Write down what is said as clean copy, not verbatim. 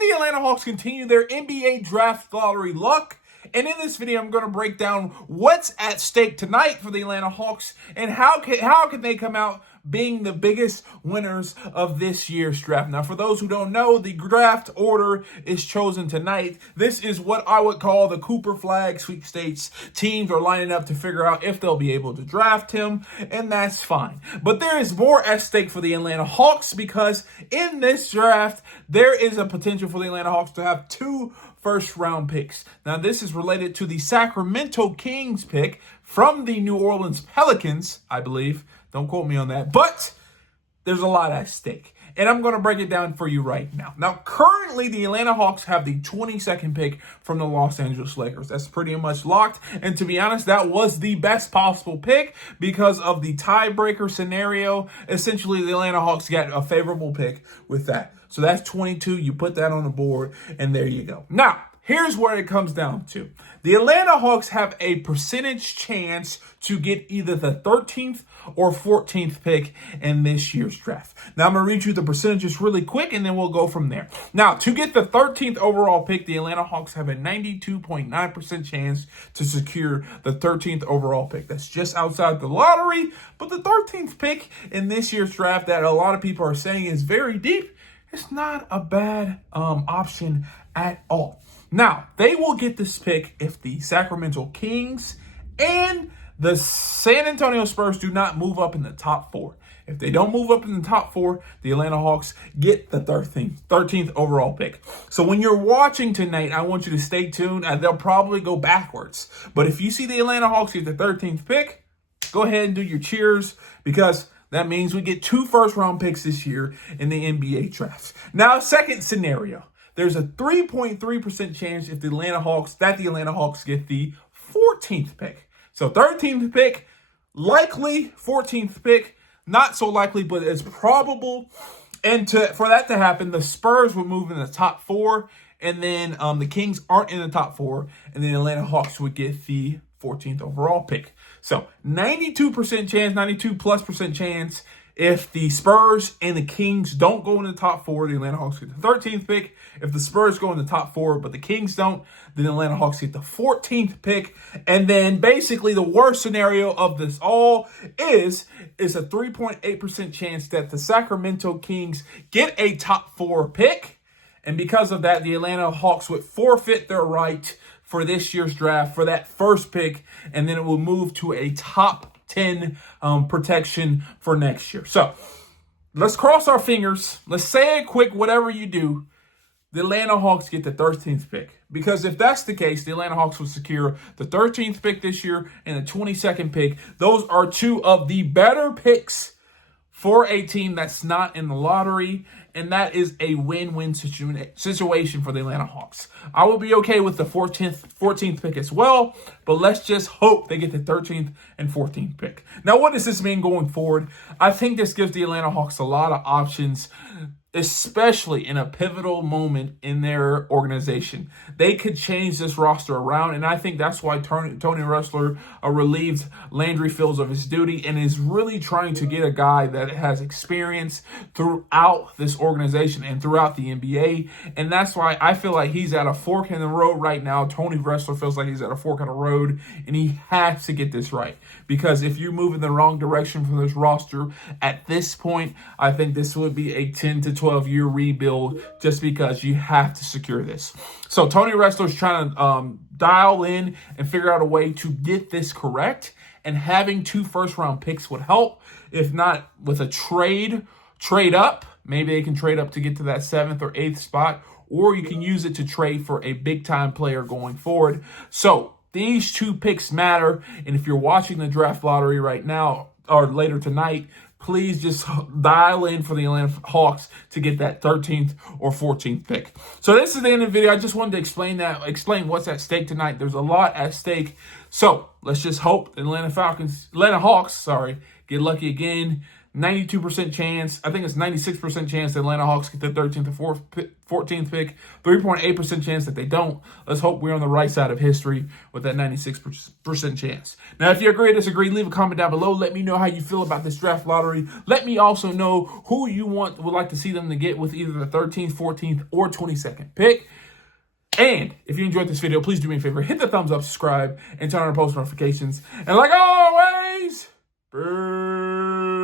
the Atlanta Hawks continue their NBA draft lottery luck. And in this video, I'm going to break down what's at stake tonight for the Atlanta Hawks and how can they come out being the biggest winners of this year's draft. Now, for those who don't know, the draft order is chosen tonight. This is what I would call the Cooper flag sweepstakes. Teams are lining up to figure out if they'll be able to draft him, and that's fine. But there is more at stake for the Atlanta Hawks because in this draft, there is a potential for the Atlanta Hawks to have 2 first-round picks. Now, this is related to the Sacramento Kings pick from the New Orleans Pelicans, I believe. Don't quote me on that. But there's a lot at stake. And I'm going to break it down for you right now. Now, currently, the Atlanta Hawks have the 22nd pick from the Los Angeles Lakers. That's pretty much locked. And to be honest, that was the best possible pick because of the tiebreaker scenario. Essentially, the Atlanta Hawks got a favorable pick with that. So that's 22. You put that on the board, and there you go. Now, here's where it comes down to. The Atlanta Hawks have a percentage chance to get either the 13th or 14th pick in this year's draft. Now, I'm going to read you the percentages really quick, and then we'll go from there. Now, to get the 13th overall pick, the Atlanta Hawks have a 92.9% chance to secure the 13th overall pick. That's just outside the lottery, but the 13th pick in this year's draft that a lot of people are saying is very deep, it's not a bad option at all. Now, they will get this pick if the Sacramento Kings and the San Antonio Spurs do not move up in the top 4. If they don't move up in the top 4, the Atlanta Hawks get the 13th overall pick. So when you're watching tonight, I want you to stay tuned. They'll probably go backwards. But if you see the Atlanta Hawks get the 13th pick, go ahead and do your cheers because that means we get 2 first-round picks this year in the NBA draft. Now, second scenario. There's a 3.3% chance if the Atlanta Hawks get the 14th pick. So 13th pick, likely. 14th pick, not so likely, but it's probable. And for that to happen, the Spurs would move in the top 4, and then the Kings aren't in the top 4, and then the Atlanta Hawks would get the 14th overall pick. So 92% chance, 92+% chance. If the Spurs and the Kings don't go in the top 4, the Atlanta Hawks get the 13th pick. If the Spurs go in the top 4, but the Kings don't, then the Atlanta Hawks get the 14th pick. And then basically the worst scenario of this all is a 3.8% chance that the Sacramento Kings get a top 4 pick. And because of that, the Atlanta Hawks would forfeit their right for this year's draft for that first pick, and then it will move to a top 10 protection for next year. So let's cross our fingers. Let's say it quick, whatever you do, the Atlanta Hawks get the 13th pick. Because if that's the case, the Atlanta Hawks will secure the 13th pick this year and the 22nd pick. Those are 2 of the better picks for a team that's not in the lottery, and that is a win-win situation for the Atlanta Hawks. I will be okay with the 14th pick as well, but let's just hope they get the 13th and 14th pick. Now, what does this mean going forward? I think this gives the Atlanta Hawks a lot of options, especially in a pivotal moment in their organization. They could change this roster around, and I think that's why Tony Ressler relieved Landry Fields of his duty and is really trying to get a guy that has experience throughout this organization and throughout the NBA, and that's why I feel like he's at a fork in the road right now. Tony Ressler feels like he's at a fork in the road, and he has to get this right, because if you move in the wrong direction for this roster at this point, I think this would be a 10 to 12-year rebuild just because you have to secure this. So Tony Ressler's trying to dial in and figure out a way to get this correct, and having 2 first-round picks would help. If not, with a trade up, maybe they can trade up to get to that 7th or 8th spot, or you can use it to trade for a big-time player going forward. So these 2 picks matter, and if you're watching the draft lottery right now or later tonight, please just dial in for the Atlanta Hawks to get that 13th or 14th pick. So this is the end of the video. I just wanted to explain what's at stake tonight. There's a lot at stake. So let's just hope the Atlanta Hawks, get lucky again. 92% chance. I think it's 96% chance the Atlanta Hawks get the 13th or 14th pick. 3.8% chance that they don't. Let's hope we're on the right side of history with that 96% chance. Now, if you agree or disagree, leave a comment down below. Let me know how you feel about this draft lottery. Let me also know who you would like to see them to get with either the 13th, 14th, or 22nd pick. And if you enjoyed this video, please do me a favor. Hit the thumbs up, subscribe, and turn on post notifications. And like always,